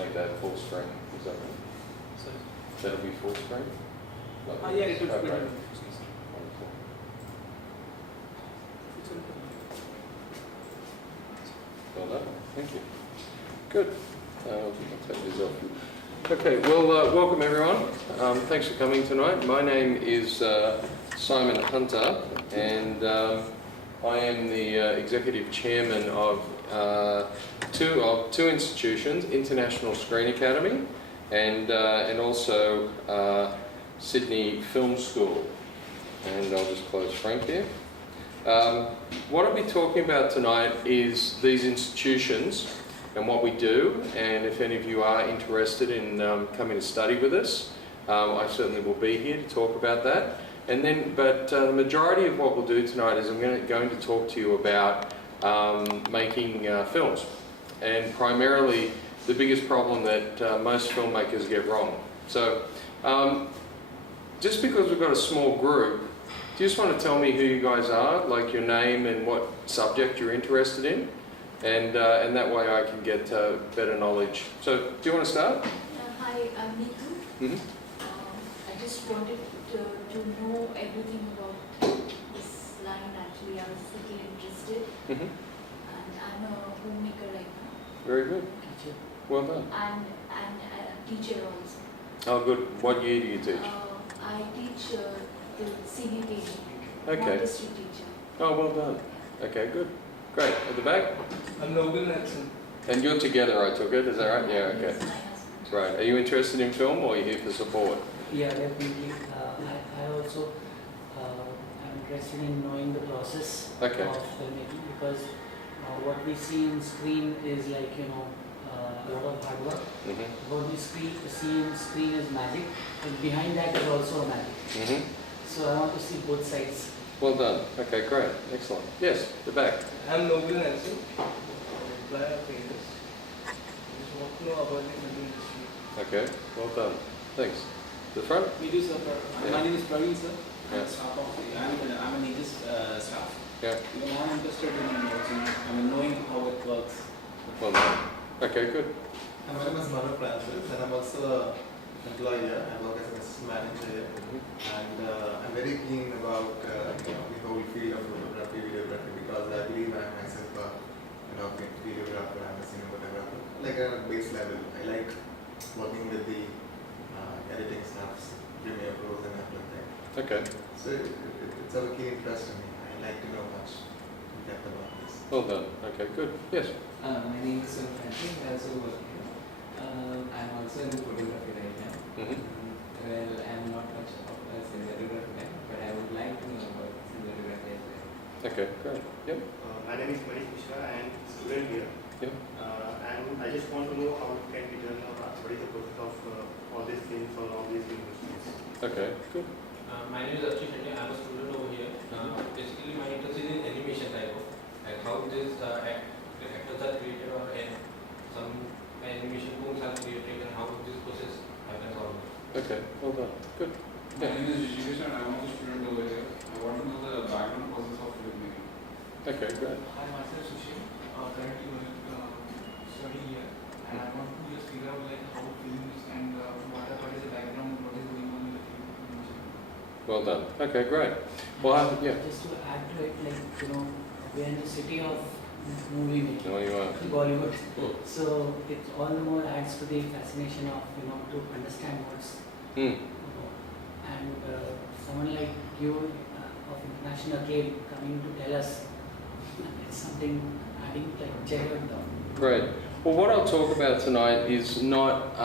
make that full screen. Is that right? Sorry. That'll be full screen? Yeah, it will Okay. be. Wonderful. Well done. Thank you. Good. I'll take these off. Okay, well, welcome everyone. Thanks for coming tonight. My name is Simon Hunter, and I am the Executive Chairman of two institutions, International Screen Academy and also Sydney Film School. And I'll just close Frank here. What I'll be talking about tonight is these institutions and what we do, and if any of you are interested in coming to study with us, I certainly will be here to talk about that. And then, but the majority of what we'll do tonight is I'm going to talk to you about making films, and primarily the biggest problem that most filmmakers get wrong. So, just because we've got a small group, do you just want to tell me who you guys are, like your name and what subject you're interested in? And that way I can get better knowledge. So, do you want to start? Hi, I'm Neetu. I just wanted to know everything about this line. Actually, I was really interested, and I'm a homemaker right now. Very good. Well done. And a teacher also. Oh, good. What year do you teach? I teach the senior KG. Okay. Montessori teacher. Oh, well done. Okay, good. Great. At the back? I'm Logan Nelson. And you're together, I took it. Is that right? Yeah, okay. Yes, my husband. Right. Are you interested in film, or are you here for support? Yeah, definitely. I also am interested in knowing the process Okay. of filmmaking, because what we see in screen is like, a lot of hard work. What we see in screen is magic, and behind that is also a magic. So I want to see both sides. Well done. Okay, great. Excellent. Yes, the back. I'm Logan Nelson. Employer of Filmmakers. I just want to know about the film industry. Okay, well done. Thanks. The front? We do, sir. Yeah. My name is Praveen, sir. Yeah. I'm staff of I'm an Aegis staff. Yeah. Even I'm interested in knowing how it works. Well done. Okay, good. My name is Manu Francis, and I'm also an employee here. I work as an assistant manager here. And I'm very keen about the whole field of photography, videography, because I believe I myself a videographer and a cinematographer. Like at a base level, I like working with the editing stuff, Premiere Pros and everything. Okay. So it's of a keen interest in me. I like to know much in depth about this. Well done. Okay, good. Yes. My name is Franklin. I also work here. I'm also in photography right now. Well, I'm not much of a cinematography guy, but I would like to know about cinematography as well. Okay, great. Yep. My name is Manish Mishra and I'm a student here. Yep. And I just want to know how it can be done, what is the process of all these things or all these industries. Okay, good. My name is Archie Shetty. I'm a student over here. Basically, my interest is in animation type of, like how this actors are created, or some animation films are created, and how this process happens all. Okay, well done. Good. My name is Jignesh and I'm also a student over here. I want to know the background process of filmmaking. Okay, great. Hi, myself Sushil. Currently studying here, and I want to just figure out like how films and what is the background, what is going on in the film industry. Well done. Okay, great. Well, yeah. Just to add to it, we're in the city of movie making, No, you are. Bollywood. So it all the more adds to the fascination of to understand what's and someone like you of international acclaim coming to tell us, it's something adding like cherry on top. Great. Well, what I'll talk about tonight is not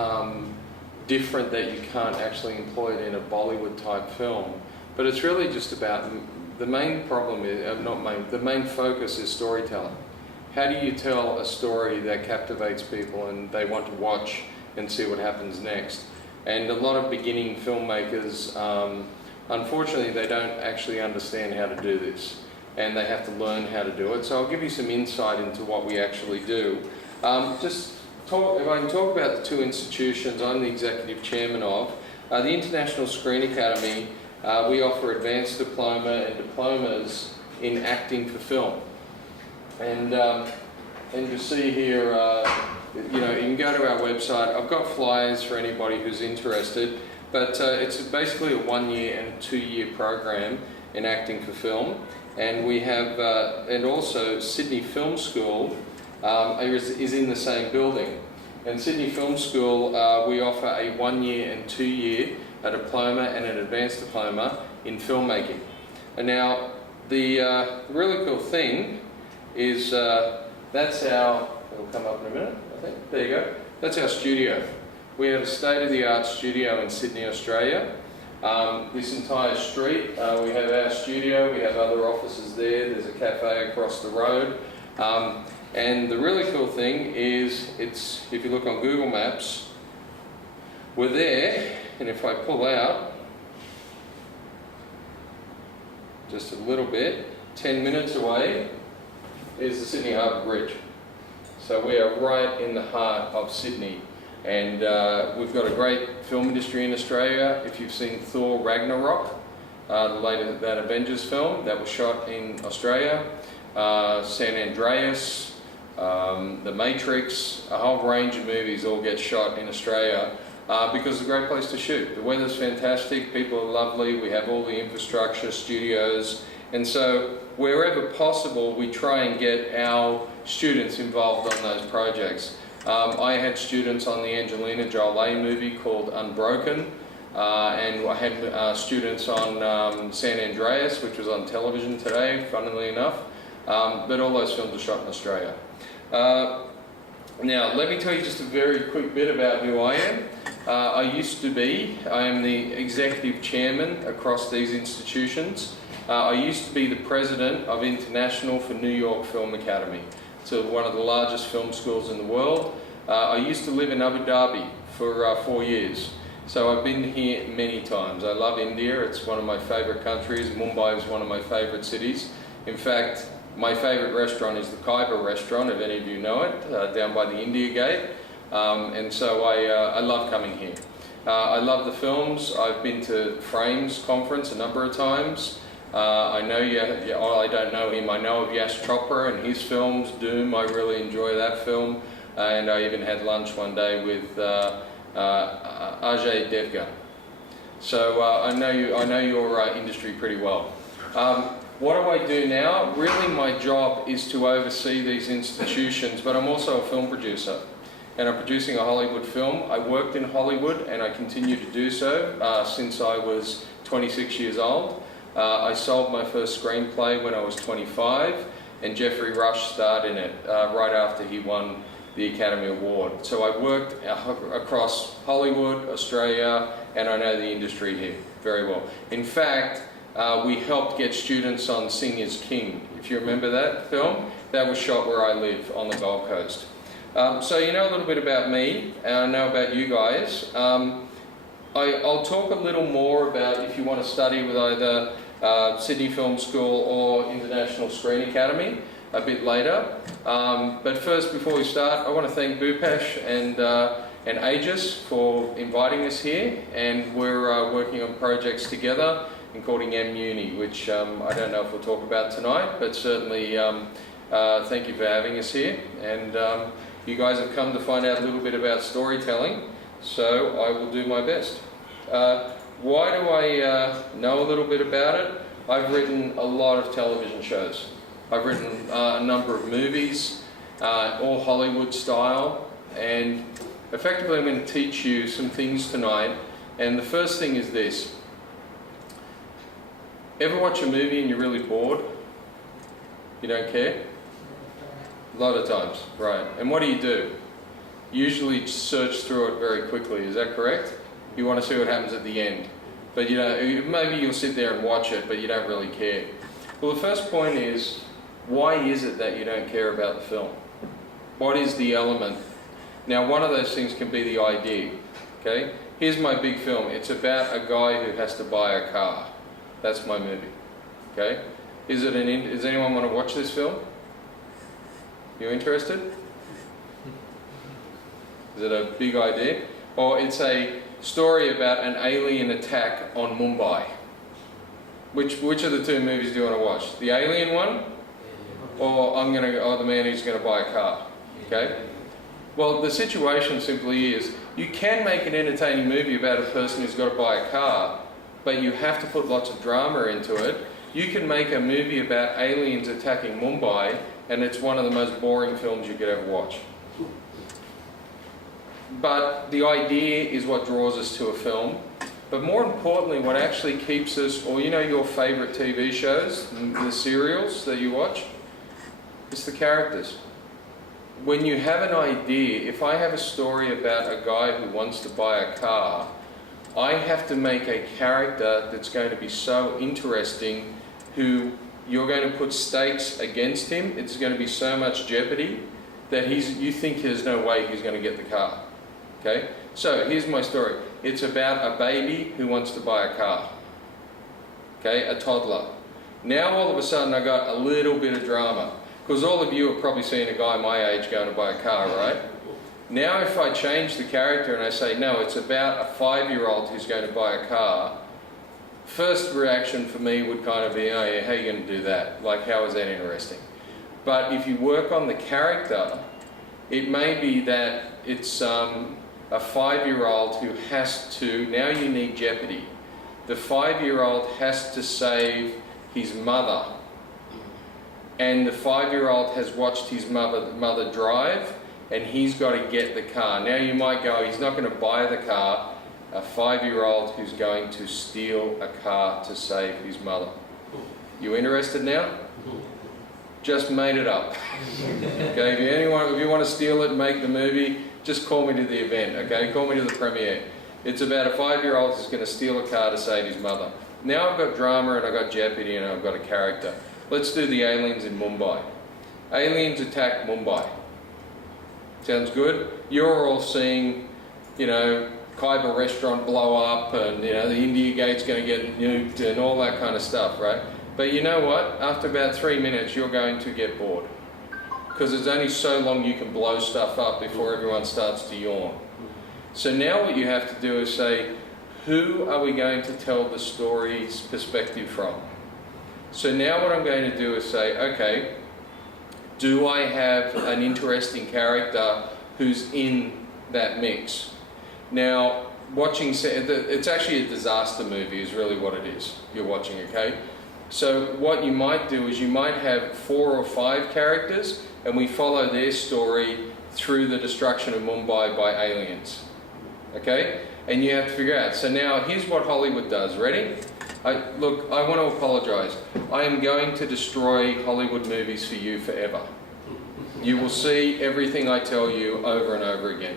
different that you can't actually employ it in a Bollywood type film, but it's really just about the main problem is the main focus is storytelling. How do you tell a story that captivates people and they want to watch and see what happens next? And a lot of beginning filmmakers, unfortunately, they don't actually understand how to do this, and they have to learn how to do it. So I'll give you some insight into what we actually do. If I can talk about the two institutions I'm the executive chairman of. The International Screen Academy, we offer advanced diploma and diplomas in acting for film. And and you see here, you know, you can go to our website. I've got flyers for anybody who's interested, but it's basically a 1-year and 2-year program in acting for film. And we have, and also Sydney Film School is in the same building. And Sydney Film School, we offer a 1-year and 2-year, a diploma and an advanced diploma in filmmaking. And now, the really cool thing is that's our, it'll come up in a minute, I think, there you go. That's our studio. We have a state-of-the-art studio in Sydney, Australia. This entire street, we have our studio, we have other offices there, there's a cafe across the road. And the really cool thing is, if you look on Google Maps, we're there, and if I pull out just a little bit, 10 minutes away is the Sydney Harbour Bridge. So we are right in the heart of Sydney. And we've got a great film industry in Australia. If you've seen Thor Ragnarok, that Avengers film, that was shot in Australia. San Andreas, The Matrix, a whole range of movies all get shot in Australia because it's a great place to shoot. The weather's fantastic, people are lovely, we have all the infrastructure, studios, and so wherever possible we try and get our students involved on those projects. I had students on the Angelina Jolie movie called Unbroken, and I had students on San Andreas, which was on television today, funnily enough, but all those films are shot in Australia. Now, let me tell you just a very quick bit about who I am. I am the executive chairman across these institutions. I used to be the president of International for New York Film Academy. So one of the largest film schools in the world. I used to live in Abu Dhabi for 4 years. So I've been here many times. I love India, it's one of my favorite countries. Mumbai is one of my favorite cities. In fact, my favorite restaurant is the Khyber restaurant, if any of you know it, down by the India Gate. And so I love coming here. I love the films. I've been to Frames conference a number of times. I know, I don't know him, I know of Yash Chopra and his films, Doom, I really enjoy that film. And I even had lunch one day with Ajay Devgan. So I know your industry pretty well. What do I do now? Really my job is to oversee these institutions, but I'm also a film producer. And I'm producing a Hollywood film. I worked in Hollywood and I continue to do so since I was 26 years old. I sold my first screenplay when I was 25, and Jeffrey Rush starred in it right after he won the Academy Award. So I worked across Hollywood, Australia, and I know the industry here very well. In fact, we helped get students on Singers King. If you remember that film, that was shot where I live on the Gold Coast. So you know a little bit about me, and I know about you guys. I'll talk a little more about if you want to study with either Sydney Film School or International Screen Academy a bit later. But first, before we start, I want to thank Bhupesh and Aegis for inviting us here, and we're working on projects together, including M-Uni, which I don't know if we'll talk about tonight, but certainly thank you for having us here. And you guys have come to find out a little bit about storytelling, so I will do my best. Why do I know a little bit about it? I've written a lot of television shows. I've written a number of movies, all Hollywood style, and effectively I'm going to teach you some things tonight. And the first thing is this. Ever watch a movie and you're really bored? You don't care? A lot of times, right. And what do? Usually search through it very quickly, is that correct? You want to see what happens at the end. But you know, maybe you'll sit there and watch it, but you don't really care. Well, the first point is, why is it that you don't care about the film? What is the element? Now, one of those things can be the idea, okay? Here's my big film. It's about a guy who has to buy a car. That's my movie, okay? Does anyone want to watch this film? You interested? Is it a big idea? Or it's a story about an alien attack on Mumbai. Which of the two movies do you want to watch? The alien one or the man who's going to buy a car. Okay? Well, the situation simply is, you can make an entertaining movie about a person who's got to buy a car, but you have to put lots of drama into it. You can make a movie about aliens attacking Mumbai, and it's one of the most boring films you could ever watch. But the idea is what draws us to a film. But more importantly, what actually keeps us, or your favourite TV shows, the serials that you watch, it's the characters. When you have an idea, if I have a story about a guy who wants to buy a car, I have to make a character that's going to be so interesting, who you're going to put stakes against him. It's going to be so much jeopardy that you think there's no way he's going to get the car. Okay? So here's my story. It's about a baby who wants to buy a car. Okay? A toddler. Now all of a sudden I got a little bit of drama. Because all of you have probably seen a guy my age going to buy a car, right? Now if I change the character and I say, no, it's about a 5-year-old who's going to buy a car, first reaction for me would kind of be, oh yeah, how are you going to do that? Like, how is that interesting? But if you work on the character, it may be that it's a 5-year-old who has to, now you need jeopardy. The 5-year-old has to save his mother. And the 5-year-old has watched his mother drive, and he's got to get the car. Now you might go, he's not going to buy the car. A 5-year-old who's going to steal a car to save his mother. You interested now? Just made it up. Okay, if you want to steal it and make the movie, just call me to the event, okay? Call me to the premiere. It's about a 5-year-old who's going to steal a car to save his mother. Now I've got drama and I've got jeopardy and I've got a character. Let's do the aliens in Mumbai. Aliens attack Mumbai. Sounds good? You're all seeing, Khyber restaurant blow up and, the India Gate's going to get nuked and all that kind of stuff, right? But you know what? After about 3 minutes, you're going to get bored. Because there's only so long you can blow stuff up before everyone starts to yawn. So now what you have to do is say, who are we going to tell the story's perspective from? So now what I'm going to do is say, okay, do I have an interesting character who's in that mix? Now, it's actually a disaster movie is really what it is you're watching, okay? So what you might do is you might have 4 or 5 characters and we follow their story through the destruction of Mumbai by aliens, okay? And you have to figure out. So now here's what Hollywood does. Ready? Look, I want to apologise. I am going to destroy Hollywood movies for you forever. You will see everything I tell you over and over again.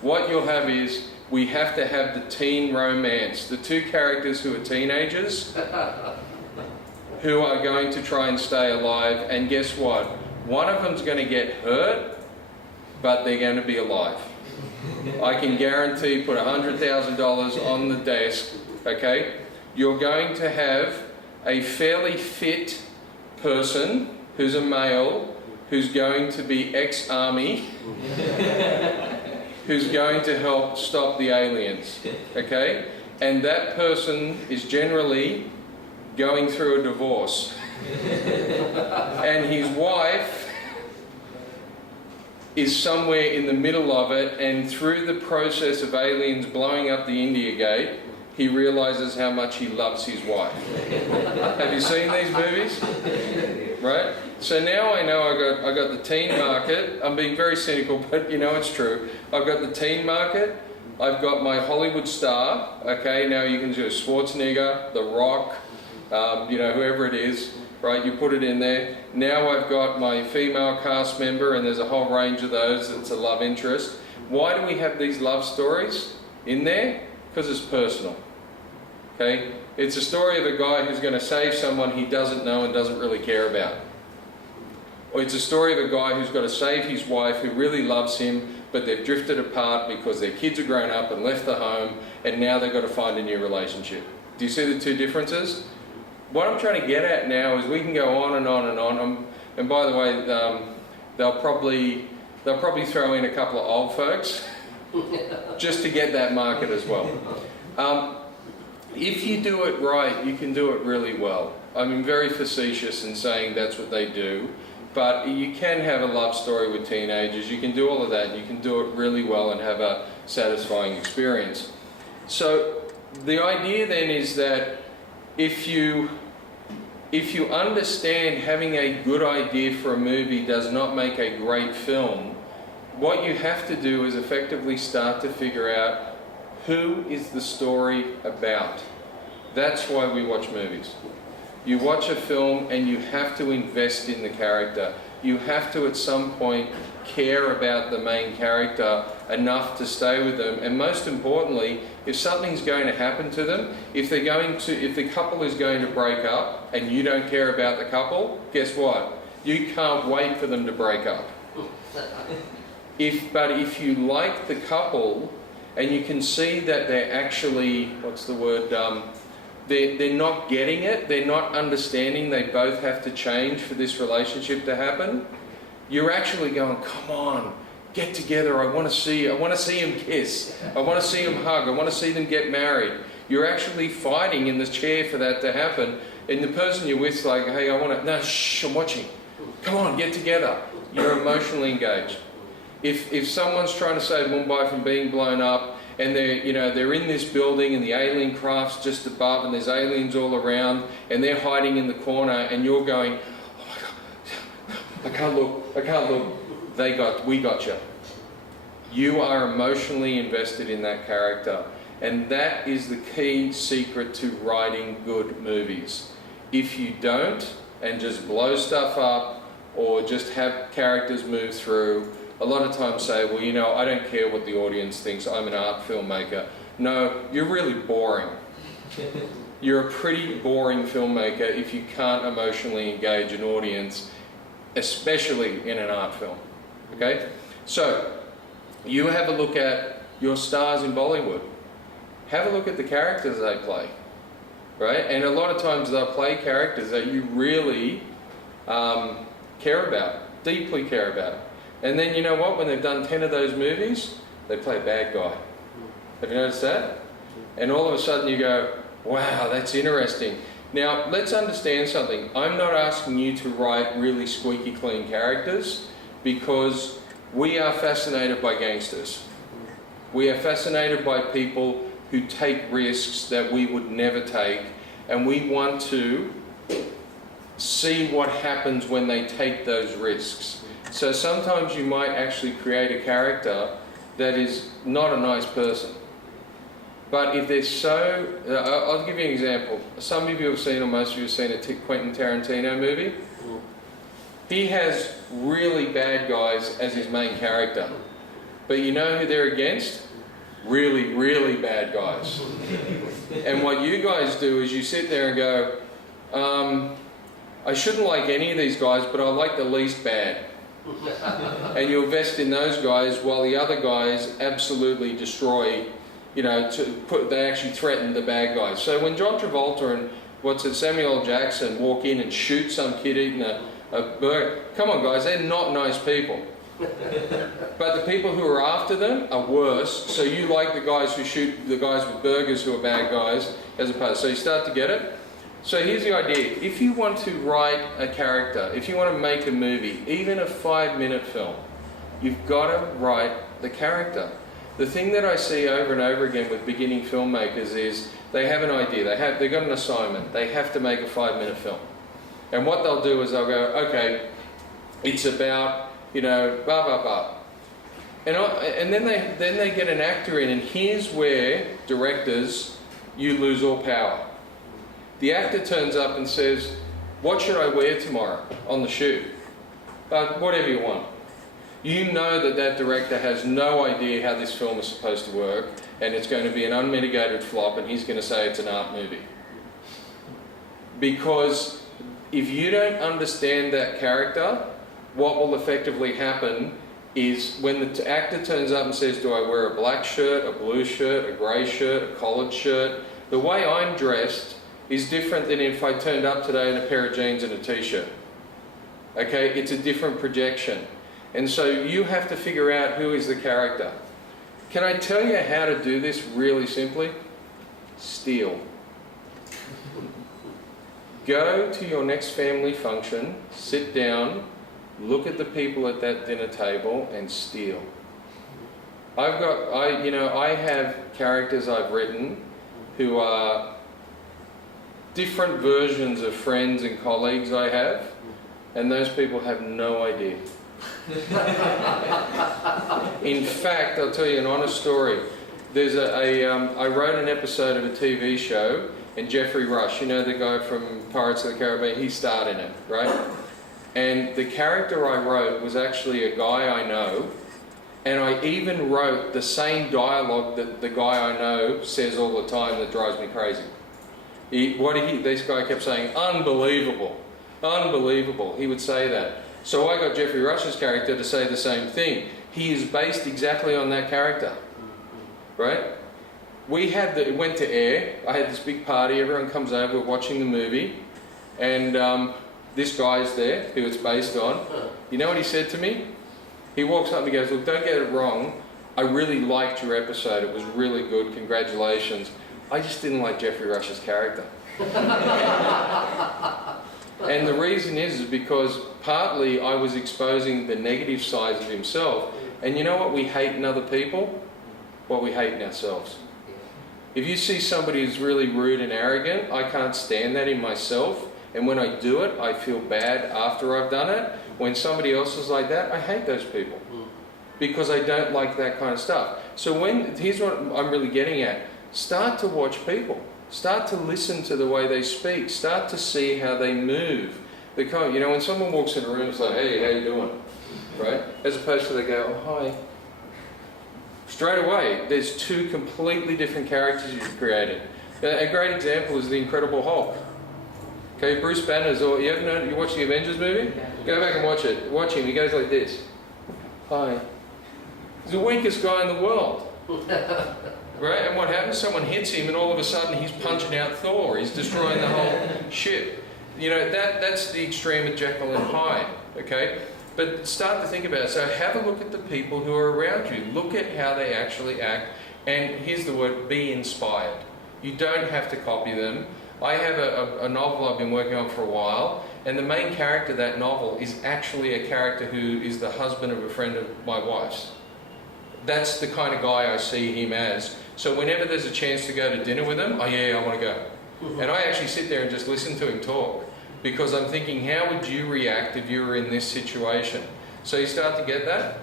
What you'll have is, we have to have the teen romance. The 2 characters who are teenagers, who are going to try and stay alive, and guess what? One of them's going to get hurt, but they're going to be alive. I can guarantee, put $100,000 on the desk, okay? You're going to have a fairly fit person who's a male, who's going to be ex-army, who's going to help stop the aliens, okay? And that person is generally going through a divorce. And his wife is somewhere in the middle of it, and through the process of aliens blowing up the India Gate, he realizes how much he loves his wife. Have you seen these movies? Right? So now I know I got the teen market. I'm being very cynical, but it's true. I've got the teen market. I've got my Hollywood star. Okay, now you can do Schwarzenegger, The Rock, whoever it is. Right? You put it in there. Now I've got my female cast member, and there's a whole range of those. It's a love interest. Why do we have these love stories in there? Because it's personal. Okay? It's a story of a guy who's going to save someone he doesn't know and doesn't really care about. Or it's a story of a guy who's got to save his wife who really loves him, but they've drifted apart because their kids are grown up and left the home, and now they've got to find a new relationship. Do you see the 2 differences? What I'm trying to get at now is we can go on and on and on. And by the way, they'll probably throw in a couple of old folks just to get that market as well. If you do it right, you can do it really well. I'm very facetious in saying that's what they do. but you can have a love story with teenagers. You can do all of that, and you can do it really well and have a satisfying experience. So the idea then is that if you understand having a good idea for a movie does not make a great film, what you have to do is effectively start to figure out who is the story about. That's why we watch movies. You watch a film and you have to invest in the character. You have to at some point care about the main character enough to stay with them, and most importantly, if something's going to happen to them, if the couple is going to break up and you don't care about the couple, guess what? You can't wait for them to break up. But if you like the couple and you can see that they're actually, what's the word, they're not getting it, they're not understanding they both have to change for this relationship to happen, you're actually going, come on, get together, I want to see them kiss, I want to see them hug, I want to see them get married. You're actually fighting in the chair for that to happen, and the person you're with is like, hey, no, shh, I'm watching. Come on, get together. You're emotionally engaged. If someone's trying to save Mumbai from being blown up, and they're in this building and the alien craft's just above and there's aliens all around and they're hiding in the corner and you're going, oh my God, I can't look, we got you. You are emotionally invested in that character, and that is the key secret to writing good movies. If you don't, and just blow stuff up or just have characters move through, a lot of times say, well, I don't care what the audience thinks, I'm an art filmmaker. No, you're really boring. You're a pretty boring filmmaker if you can't emotionally engage an audience, especially in an art film. Okay? So, you have a look at your stars in Bollywood. Have a look at the characters they play. Right? And a lot of times they'll play characters that you really care about, deeply care about. And then you know what? When they've done 10 of those movies, they play a bad guy. Have you noticed that? And all of a sudden you go, wow, that's interesting. Now, let's understand something. I'm not asking you to write really squeaky clean characters, because we are fascinated by gangsters. We are fascinated by people who take risks that we would never take, and we want to see what happens when they take those risks. So sometimes you might actually create a character that is not a nice person. But if they're so... I'll give you an example. Some of you have seen, or most of you have seen a Quentin Tarantino movie. He has really bad guys as his main character. But you know who they're against? Really, really bad guys. And what you guys do is you sit there and go, I shouldn't like any of these guys, but I like the least bad. And you invest in those guys while the other guys absolutely destroy, they actually threaten the bad guys. So when John Travolta and Samuel L. Jackson walk in and shoot some kid eating a burger, come on guys, they're not nice people. But the people who are after them are worse, so you like the guys who shoot the guys with burgers who are bad guys, as opposed. So you start to get it? So here's the idea. If you want to write a character, if you want to make a movie, even a 5-minute film, you've got to write the character. The thing that I see over and over again with beginning filmmakers is they have an idea, they've got an assignment, they have to make a 5-minute film. And what they'll do is they'll go, okay, it's about, blah, blah, blah. And then they get an actor in, and here's where directors, you lose all power. The actor turns up and says, what should I wear tomorrow on the shoot? Whatever you want. You know that director has no idea how this film is supposed to work, and it's going to be an unmitigated flop, and he's going to say it's an art movie. Because if you don't understand that character, what will effectively happen is when the actor turns up and says, do I wear a black shirt, a blue shirt, a grey shirt, a collared shirt? The way I'm dressed is different than if I turned up today in a pair of jeans and a t-shirt. Okay, it's a different projection. And so you have to figure out who is the character. Can I tell you how to do this really simply? Steal. Go to your next family function, sit down, look at the people at that dinner table and steal. I have characters I've written who are different versions of friends and colleagues I have, and those people have no idea. In fact, I'll tell you an honest story. There's I wrote an episode of a TV show, and Jeffrey Rush, you know the guy from Pirates of the Caribbean, he starred in it, right? And the character I wrote was actually a guy I know, and I even wrote the same dialogue that the guy I know says all the time that drives me crazy. This guy kept saying, unbelievable, unbelievable. He would say that. So I got Jeffrey Rush's character to say the same thing. He is based exactly on that character, right? It went to air. I had this big party. Everyone comes over. We're watching the movie, and this guy's there who it's based on. You know what he said to me? He walks up and he goes, "Look, don't get it wrong. I really liked your episode. It was really good. Congratulations. I just didn't like Jeffrey Rush's character." And the reason is because partly I was exposing the negative sides of himself. And you know what we hate in other people? What we hate in ourselves. If you see somebody who's really rude and arrogant, I can't stand that in myself. And when I do it, I feel bad after I've done it. When somebody else is like that, I hate those people. Because I don't like that kind of stuff. So here's what I'm really getting at. Start to watch people. Start to listen to the way they speak. Start to see how they move. When someone walks in a room, it's like, "Hey, how you doing?" Right? As opposed to they go, "Oh, hi." Straight away, there's two completely different characters you've created. A great example is the Incredible Hulk. Okay, Bruce Banner's, or you watch the Avengers movie? Go back and watch it. Watch him. He goes like this. "Hi." He's the weakest guy in the world. Right? And what happens? Someone hits him and all of a sudden he's punching out Thor. He's destroying the whole ship. That's the extreme of Jekyll and Hyde. Okay? But start to think about it. So have a look at the people who are around you. Look at how they actually act. And here's the word, be inspired. You don't have to copy them. I have a novel I've been working on for a while, and the main character of that novel is actually a character who is the husband of a friend of my wife's. That's the kind of guy I see him as. So whenever there's a chance to go to dinner with him, I want to go. And I actually sit there and just listen to him talk. Because I'm thinking, how would you react if you were in this situation? So you start to get that?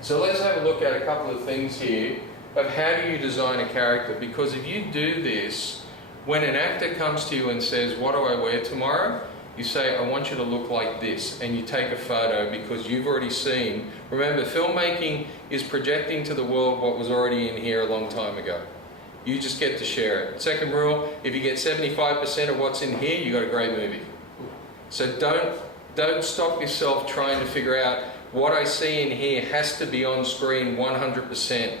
So let's have a look at a couple of things here of how do you design a character. Because if you do this, when an actor comes to you and says, "What do I wear tomorrow?" you say, "I want you to look like this." And you take a photo because you've already seen. Remember, filmmaking is projecting to the world what was already in here a long time ago. You just get to share it. Second rule, if you get 75% of what's in here, you got a great movie. So don't stop yourself trying to figure out what I see in here has to be on screen 100%.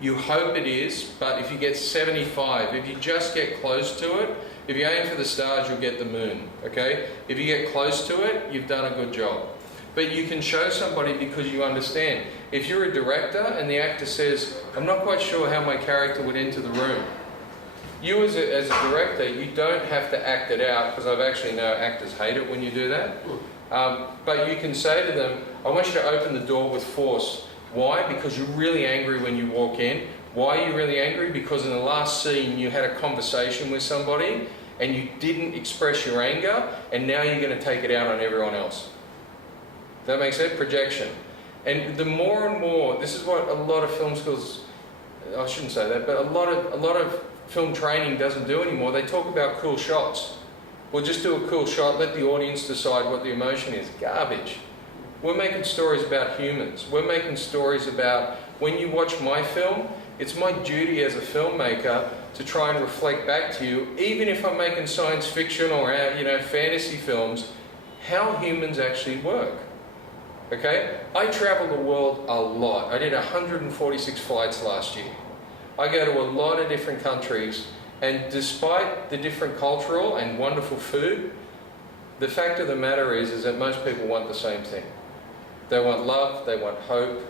You hope it is, but if you get 75, if you just get close to it, if you aim for the stars, you'll get the moon, okay? If you get close to it, you've done a good job. But you can show somebody because you understand. If you're a director and the actor says, "I'm not quite sure how my character would enter the room," you as a director, you don't have to act it out, because I've actually know actors hate it when you do that. But you can say to them, "I want you to open the door with force." Why? Because you're really angry when you walk in. Why are you really angry? Because in the last scene you had a conversation with somebody and you didn't express your anger, and now you're going to take it out on everyone else. That makes sense? Projection. And the more and more, this is what a lot of film schools, I shouldn't say that, but a lot of film training doesn't do anymore. They talk about cool shots. Well, just do a cool shot, let the audience decide what the emotion is. Garbage. We're making stories about humans. We're making stories about, when you watch my film, it's my duty as a filmmaker to try and reflect back to you, even if I'm making science fiction or fantasy films, how humans actually work. Okay? I travel the world a lot. I did 146 flights last year. I go to a lot of different countries, and despite the different cultural and wonderful food, the fact of the matter is that most people want the same thing. They want love, they want hope,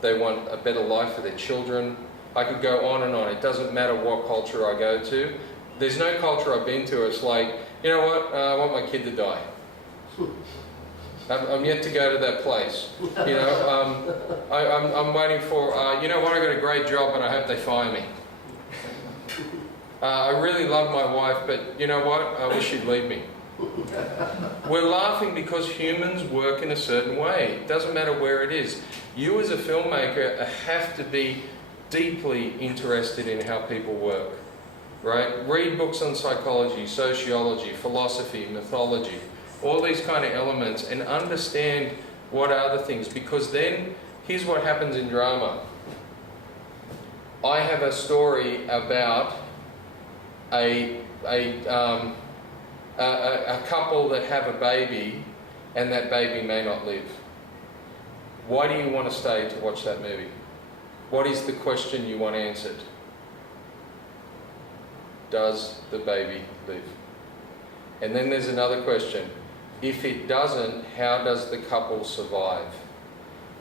they want a better life for their children. I could go on and on. It doesn't matter what culture I go to. There's no culture I've been to, it's like, you know what, I want my kid to die. I'm yet to go to that place. You know, I'm waiting for, you know what, I got a great job, but I hope they fire me. I really love my wife, but you know what, I wish she'd leave me. We're laughing because humans work in a certain way. It doesn't matter where it is. You as a filmmaker have to be deeply interested in how people work, right? Read books on psychology, sociology, philosophy, mythology, all these kind of elements, and understand what are the things, because then here's what happens in drama. I have a story about a couple that have a baby, and that baby may not live. Why do you want to stay to watch that movie? What is the question you want answered? Does the baby live? And then there's another question. If it doesn't, how does the couple survive?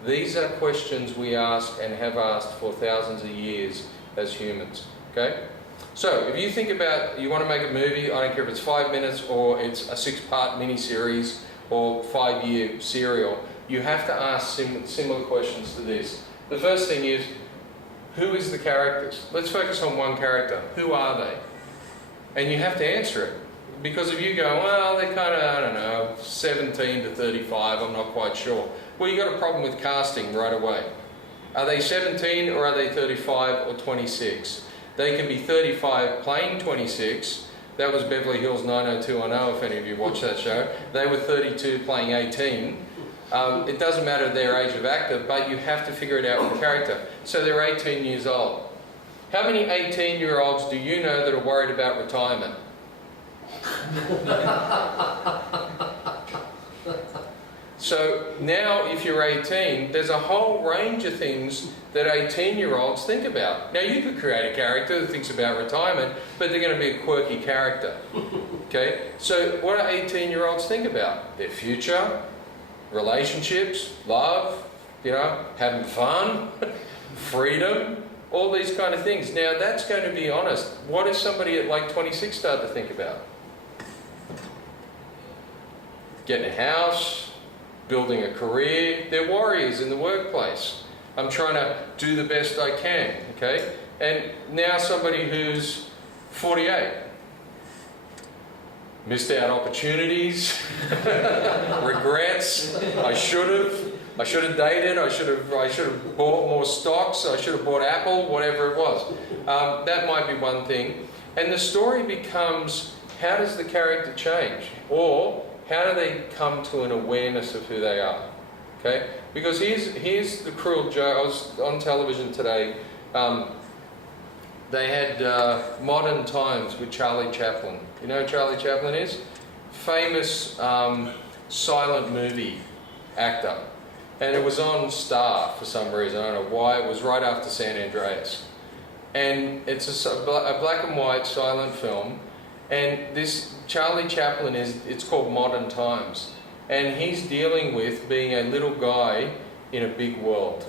These are questions we ask and have asked for thousands of years as humans. Okay? So, if you think about, you want to make a movie, I don't care if it's 5 minutes or it's a 6-part mini-series or 5-year serial, you have to ask similar questions to this. The first thing is, who is the characters? Let's focus on one character. Who are they? And you have to answer it. Because if you go, well, they're kind of, I don't know, 17 to 35, I'm not quite sure. Well, you've got a problem with casting right away. Are they 17 or are they 35 or 26? They can be 35 playing 26. That was Beverly Hills 90210, if any of you watched that show. They were 32 playing 18. It doesn't matter their age of actor, but you have to figure it out with character. So they're 18 years old. How many 18-year-olds do you know that are worried about retirement? So now if you're 18, there's a whole range of things that 18-year-olds think about. Now you could create a character that thinks about retirement, but they're going to be a quirky character. Okay? So what do 18-year-olds think about? Their future, relationships, love, you know, having fun, freedom, all these kind of things. Now that's going to be honest. What does somebody at like 26 start to think about? Getting a house, building a career. They're warriors in the workplace. I'm trying to do the best I can, okay? And now somebody who's 48. Missed out opportunities, regrets, I should have dated, I should have bought more stocks, I should have bought Apple, whatever it was. That might be one thing. And the story becomes, how does the character change? Or, how do they come to an awareness of who they are? Okay? Because here's the cruel joke. I was on television today. They had Modern Times with Charlie Chaplin. You know who Charlie Chaplin is? Famous silent movie actor. And it was on Star for some reason. I don't know why. It was right after San Andreas. And it's a black and white silent film. And this Charlie Chaplin it's called Modern Times. And he's dealing with being a little guy in a big world.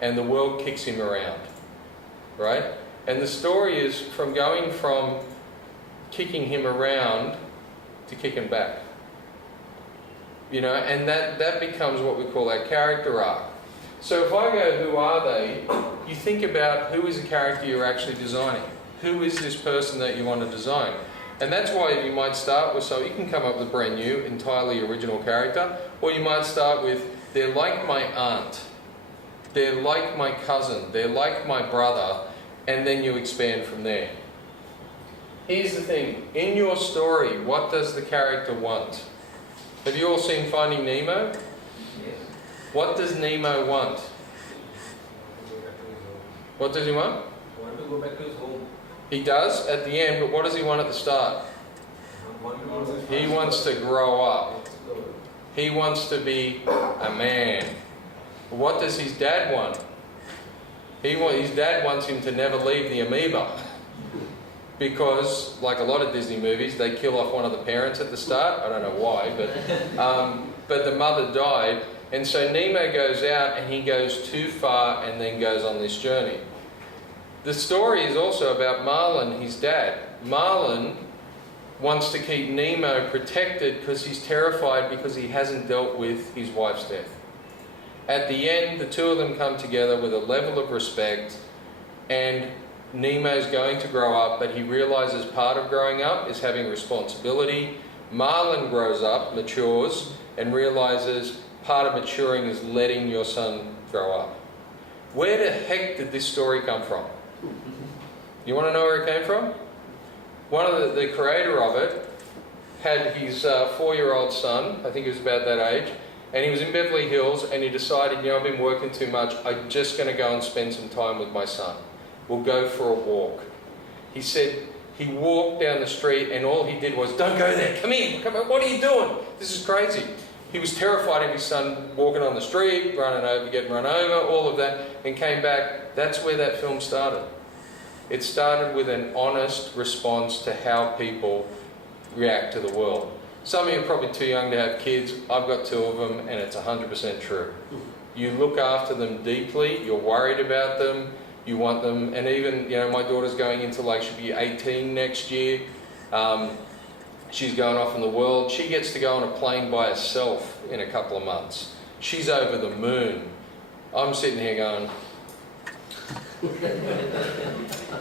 And the world kicks him around. Right? And the story is going from kicking him around to kicking back. You know, and that becomes what we call our character arc. So if I go, who are they? You think about who is the character you're actually designing. Who is this person that you want to design? And that's why you might start with, so you can come up with a brand new, entirely original character, or you might start with, they're like my aunt, they're like my cousin, they're like my brother, and then you expand from there. Here's the thing, in your story, what does the character want? Have you all seen Finding Nemo? Yes. What does Nemo want? What does he want? I want to go back to his home. He does at the end, but what does he want at the start? He wants to grow up. He wants to be a man. What does his dad want? His dad wants him to never leave the amoeba. Because, like a lot of Disney movies, they kill off one of the parents at the start. I don't know why, but the mother died. And so Nemo goes out and he goes too far and then goes on this journey. The story is also about Marlin, his dad. Marlin wants to keep Nemo protected because he's terrified because he hasn't dealt with his wife's death. At the end, the two of them come together with a level of respect, and Nemo's going to grow up, but he realizes part of growing up is having responsibility. Marlin grows up, matures, and realizes part of maturing is letting your son grow up. Where the heck did this story come from? You want to know where it came from? One of the creator of it had his 4-year-old son, I think he was about that age, and he was in Beverly Hills, and he decided, you know, I've been working too much, I'm just going to go and spend some time with my son. We'll go for a walk. He said he walked down the street, and all he did was, don't go there, come here, come on, what are you doing? This is crazy. He was terrified of his son walking on the street, running over, getting run over, all of that, and came back. That's where that film started. It started with an honest response to how people react to the world. Some of you are probably too young to have kids. I've got 2 of them, and it's 100% true. You look after them deeply, you're worried about them, you want them, and even, you know, my daughter's going into, like, she'll be 18 next year. She's going off in the world. She gets to go on a plane by herself in a couple of months. She's over the moon. I'm sitting here going,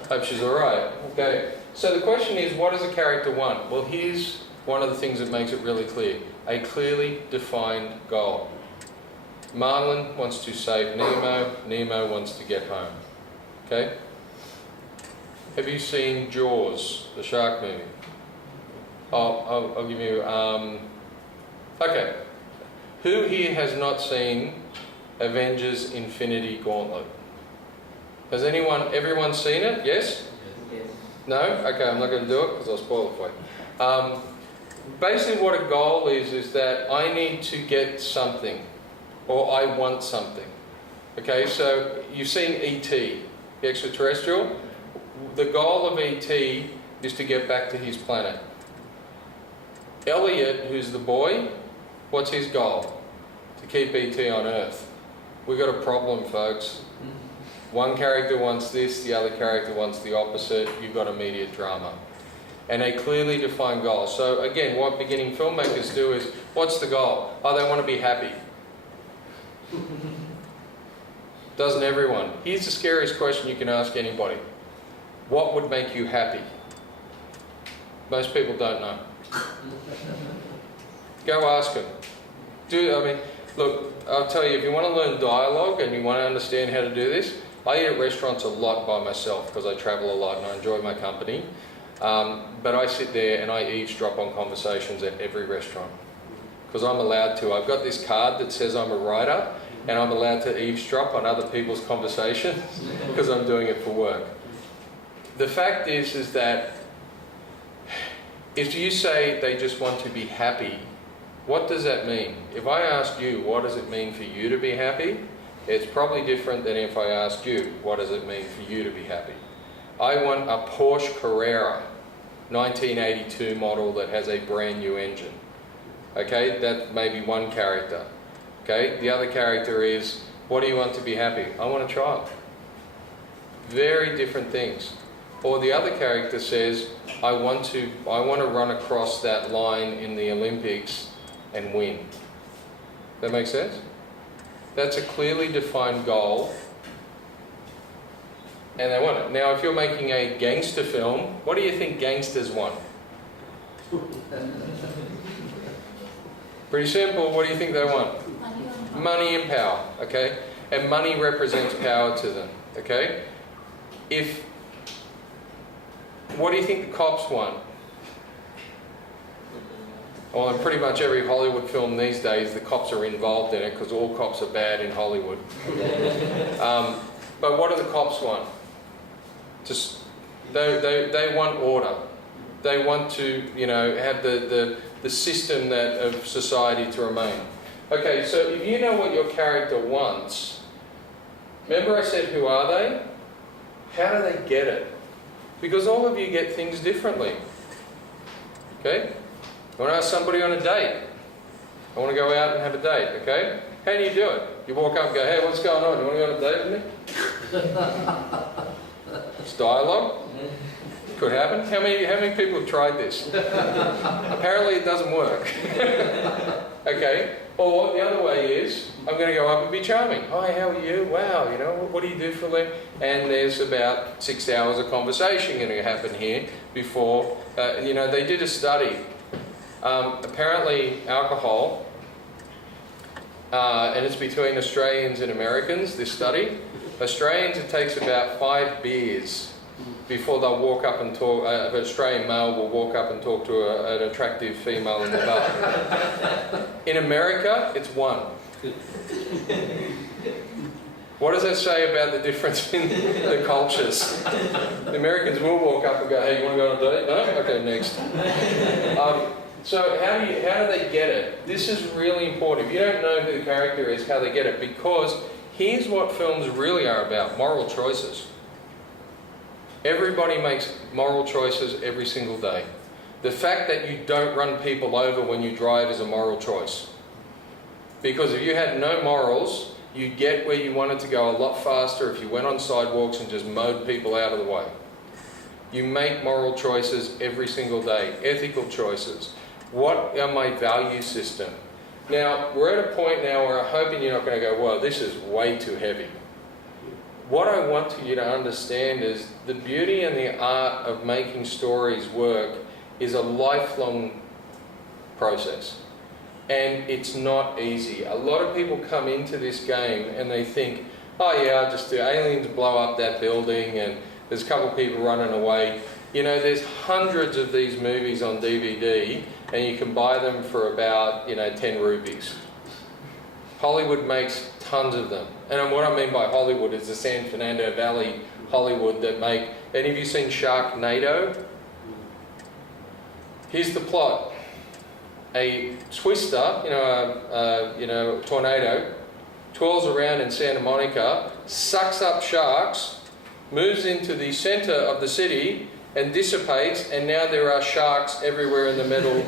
hope she's all right. Okay, so the question is, what does a character want? Well, here's one of the things that makes it really clear. A clearly defined goal. Marlin wants to save Nemo. Nemo wants to get home. Okay? Have you seen Jaws, the shark movie? I'll give you... okay. Who here has not seen Avengers Infinity Gauntlet? Has everyone seen it? Yes? Yes. No? Okay, I'm not going to do it because I'll spoil it for you. Basically what a goal is that I need to get something, or I want something. Okay, so you've seen E.T., the extraterrestrial. The goal of E.T. is to get back to his planet. Elliot, who's the boy, what's his goal? To keep E.T. on Earth. We've got a problem, folks. One character wants this, the other character wants the opposite. You've got immediate drama. And a clearly defined goal. So again, what beginning filmmakers do is, what's the goal? Oh, they want to be happy. Doesn't everyone? Here's the scariest question you can ask anybody. What would make you happy? Most people don't know. Go ask them. Look, I'll tell you, if you want to learn dialogue and you want to understand how to do this, I eat at restaurants a lot by myself because I travel a lot and I enjoy my company. But I sit there and I eavesdrop on conversations at every restaurant because I'm allowed to. I've got this card that says I'm a writer and I'm allowed to eavesdrop on other people's conversations because I'm doing it for work. The fact is that if you say they just want to be happy, what does that mean? If I asked you, what does it mean for you to be happy? It's probably different than if I asked you, what does it mean for you to be happy? I want a Porsche Carrera, 1982 model that has a brand new engine. Okay, that may be one character. Okay, the other character is, what do you want to be happy? I want a child. Very different things. Or the other character says, I want to run across that line in the Olympics and win. That make sense? That's a clearly defined goal. And they want it. Now, if you're making a gangster film, what do you think gangsters want? Pretty simple. What do you think they want? Money and power. Okay? And money represents power to them. Okay? What do you think the cops want? Well, in pretty much every Hollywood film these days, the cops are involved in it because all cops are bad in Hollywood. But what do the cops want? They want order. They want to, have the system of society to remain. Okay, so if you know what your character wants, remember I said, who are they? How do they get it? Because all of you get things differently. Okay? I want to ask somebody on a date. I want to go out and have a date, okay? How do you do it? You walk up and go, hey, what's going on? You want to go on a date with me? It's dialogue. could happen. How many people have tried this? Apparently it doesn't work. Okay. Or the other way is, I'm going to go up and be charming. Hi, how are you? Wow, you know, what do you do for a living? And there's about 6 hours of conversation going to happen here before, you know, they did a study. Apparently alcohol, and it's between Australians and Americans, this study. Australians, it takes about 5 beers before they'll walk up and talk, an Australian male will walk up and talk to an attractive female in the bar. In America, it's 1. What does that say about the difference in the cultures? The Americans will walk up and go, hey, you want to go on a date? No? Okay, next. So how do they get it? This is really important. If you don't know who the character is, how they get it, because here's what films really are about, moral choices. Everybody makes moral choices every single day. The fact that you don't run people over when you drive is a moral choice. Because if you had no morals, you'd get where you wanted to go a lot faster if you went on sidewalks and just mowed people out of the way. You make moral choices every single day, ethical choices. What are my value system? Now, we're at a point now where I'm hoping you're not going to go, well, this is way too heavy. What I want you to understand is the beauty and the art of making stories work is a lifelong process. And it's not easy. A lot of people come into this game and they think, oh yeah, I'll just do aliens blow up that building and there's a couple of people running away. You know, there's hundreds of these movies on DVD and you can buy them for about, 10 rupees. Hollywood makes tons of them. And what I mean by Hollywood is the San Fernando Valley Hollywood that make... Any of you seen Sharknado? Here's the plot. A twister, a tornado, twirls around in Santa Monica, sucks up sharks, moves into the center of the city and dissipates, and now there are sharks everywhere in the middle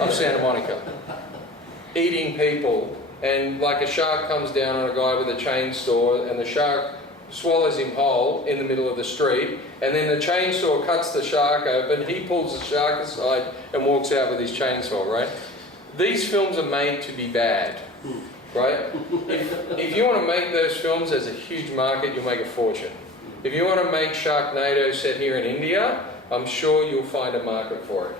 of Santa Monica, eating people. And like a shark comes down on a guy with a chainsaw and the shark swallows him whole in the middle of the street, and then the chainsaw cuts the shark open, he pulls the shark aside and walks out with his chainsaw, right? These films are made to be bad, right? If you want to make those films, there's a huge market, you'll make a fortune. If you want to make Sharknado set here in India, I'm sure you'll find a market for it.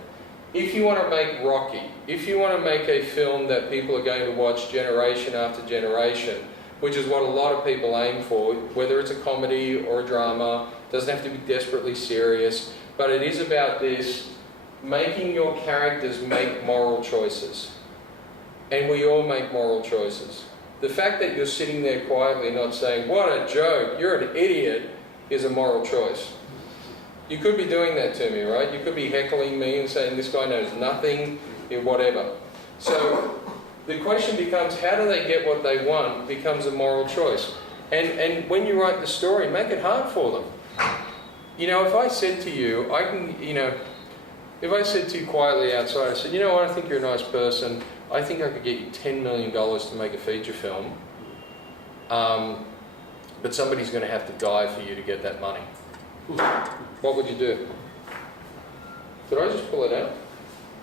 If you want to make Rocky, if you want to make a film that people are going to watch generation after generation, which is what a lot of people aim for, whether it's a comedy or a drama, doesn't have to be desperately serious, but it is about this, making your characters make moral choices. And we all make moral choices. The fact that you're sitting there quietly not saying, what a joke, you're an idiot, is a moral choice. You could be doing that to me, right? You could be heckling me and saying, this guy knows nothing, whatever. So the question becomes, how do they get what they want becomes a moral choice. And when you write the story, make it hard for them. If I said to you, if I said to you quietly outside, I said, you know what, I think you're a nice person, I think I could get you $10 million to make a feature film, but somebody's going to have to die for you to get that money. What would you do? Did I just pull it out?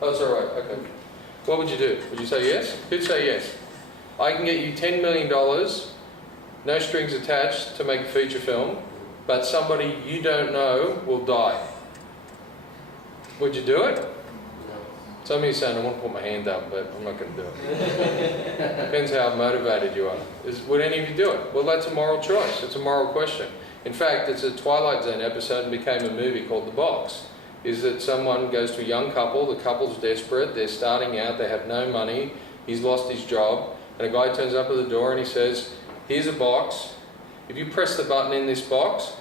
Oh, it's all right, okay. What would you do? Would you say yes? Who'd say yes? I can get you $10 million, no strings attached, to make a feature film, but somebody you don't know will die. Would you do it? Some of you are saying, I want to put my hand up, but I'm not going to do it. Depends how motivated you are. Would any of you do it? Well, that's a moral choice. It's a moral question. In fact, it's a Twilight Zone episode and became a movie called The Box. Is that someone goes to a young couple, the couple's desperate, they're starting out, they have no money, he's lost his job, and a guy turns up at the door and he says, here's a box, if you press the button in this box,